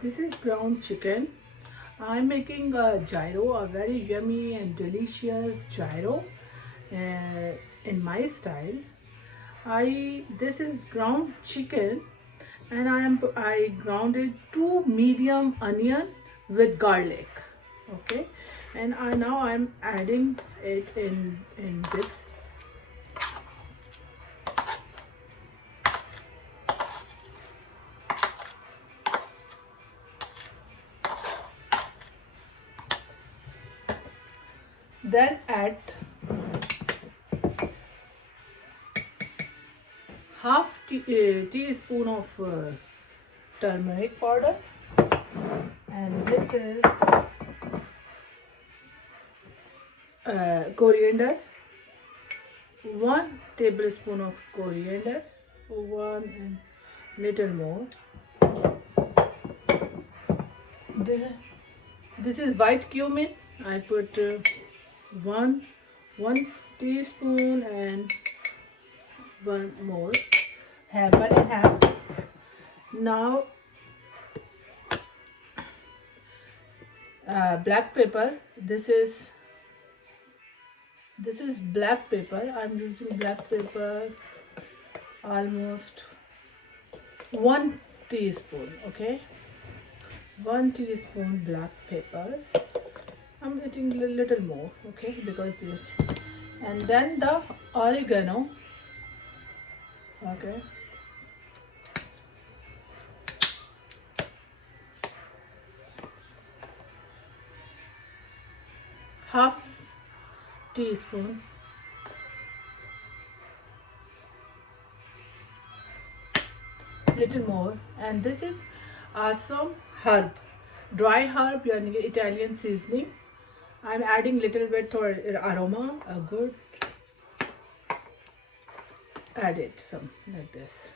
This is ground chicken. I'm making a gyro, a very yummy and delicious gyro in my style. I This is ground chicken, and I grounded 2 medium onion with garlic. Okay, and now I'm adding it in this. Then add teaspoon of turmeric powder, and this is coriander, 1 tablespoon of coriander, one and little more. This, this is white cumin. I put one teaspoon and one more, one and half. Now black pepper. This is black pepper. I'm using black pepper, almost 1 teaspoon. Okay, 1 teaspoon black pepper. I'm eating a little more, okay, because this. And then the oregano. Okay, half teaspoon. Little more. And this is some herb, dry herb, yani Italian seasoning. I'm adding little bit for aroma, a good. Add it some like this.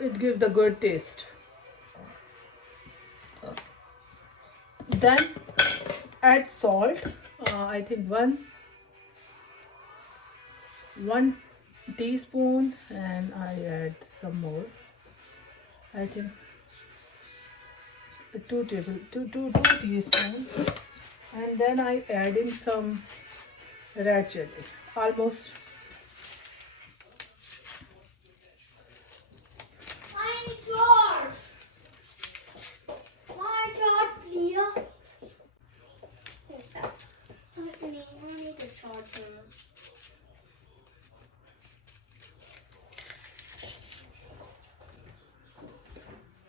It gives the good taste. Then add salt. I think one teaspoon, and I add some more. I think two teaspoons, and then I add in some red chili, almost.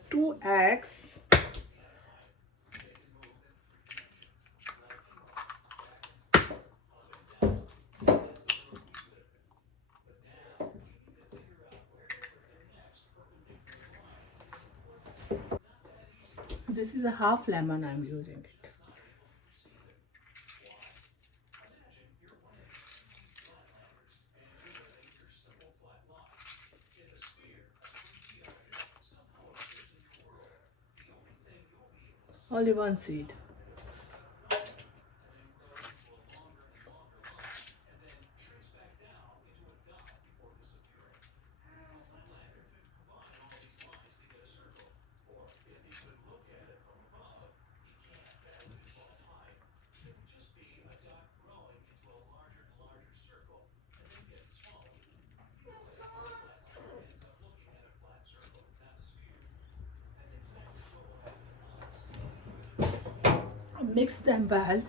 Two eggs. This is a half lemon I'm using it. Only one seed. Mix them well.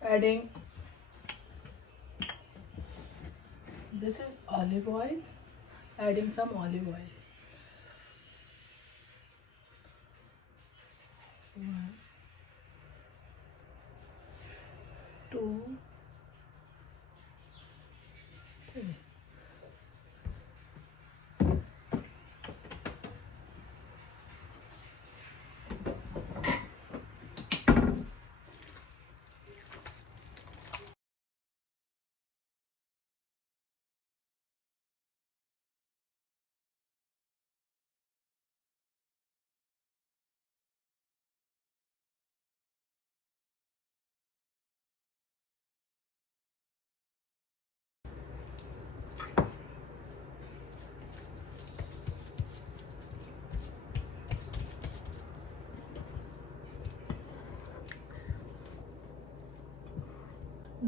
Adding, this is olive oil. Adding some olive oil. 1, 2, 3.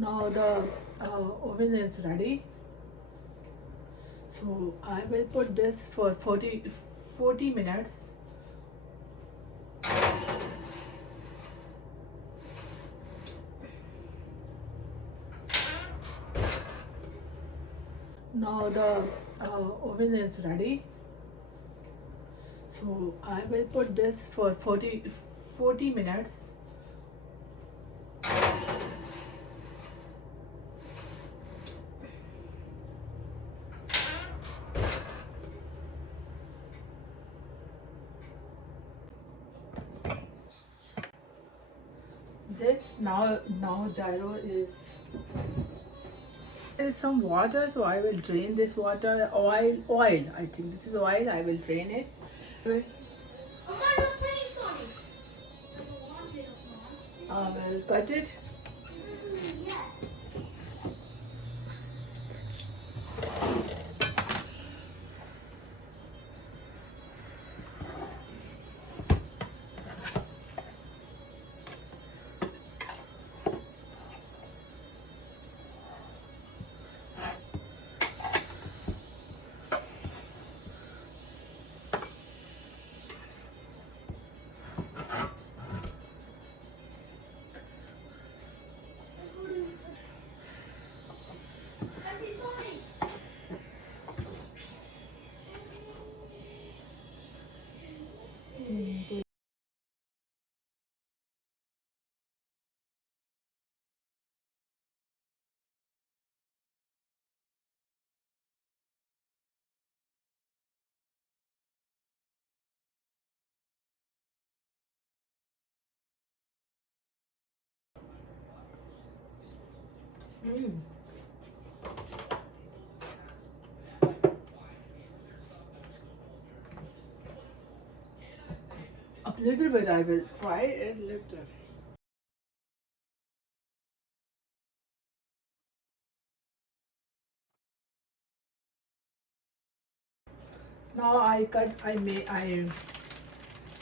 Now the oven is ready. So I will put this for 40 minutes. Now the oven is ready. So I will put this for 40 minutes. This now gyro is some water, so I will drain this water. Oil. I think this is oil. I will drain it. I will cut it. A little bit. I will try it little. Now I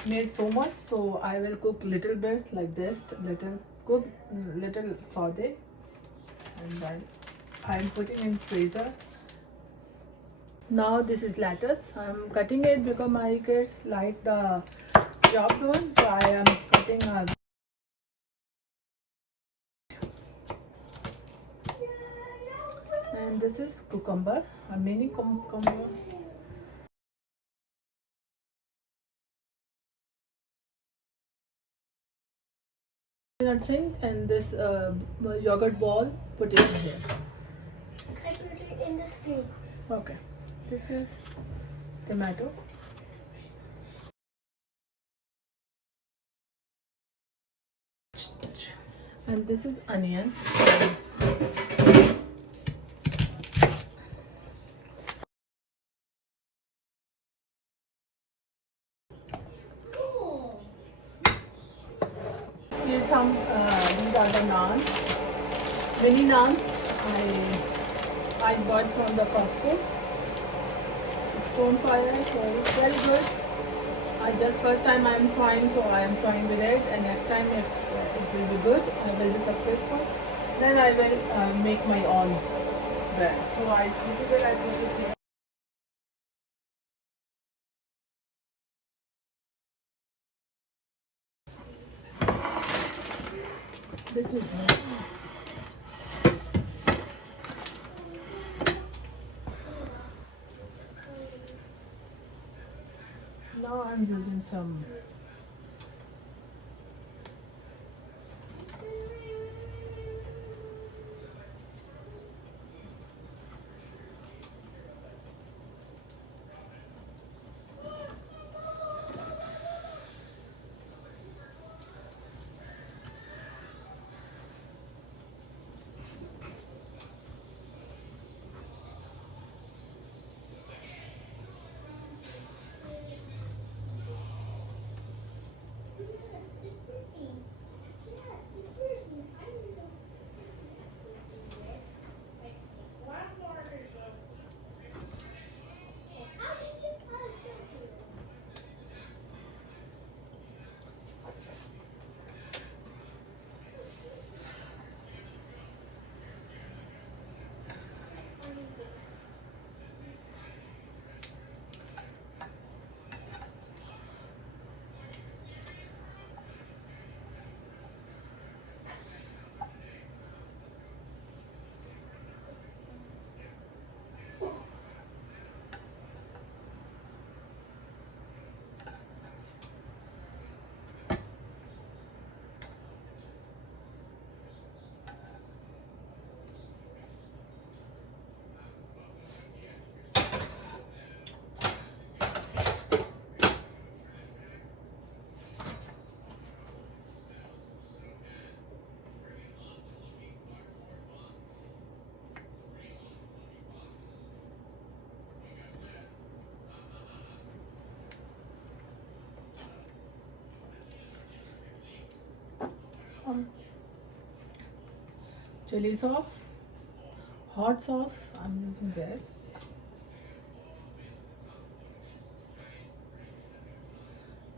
made so much, so I will cook little bit like this. Little saute, and then I'm putting in freezer. Now this is lettuce. I'm cutting it because my kids like the chopped one, so I am cutting a. And this is cucumber, a mini cucumber. Nutsing, and this yogurt ball, put it here. I put it in the sink. Okay, this is tomato. And this is onion. Here's some, these are the naan, mini naans I bought from the Costco. Stone fire, so it's very good. First time I am trying, so I am trying with it, and next time if it will be good, I will be successful, then I will make my own bread. So I put it here. This is nice. Now I'm using some chili sauce, hot sauce. I'm using this.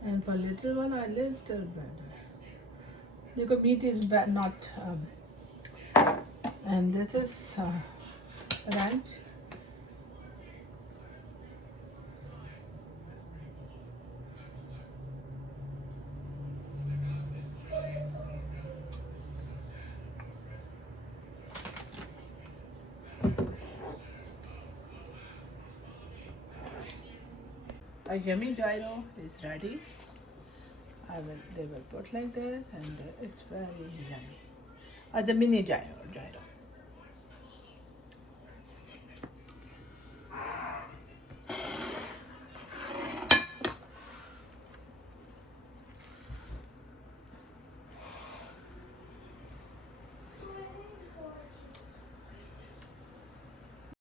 And for little one, a little bit. Because meat is not. And this is ranch. A yummy gyro is ready. They will put like this, and it's very yummy. As a mini gyro.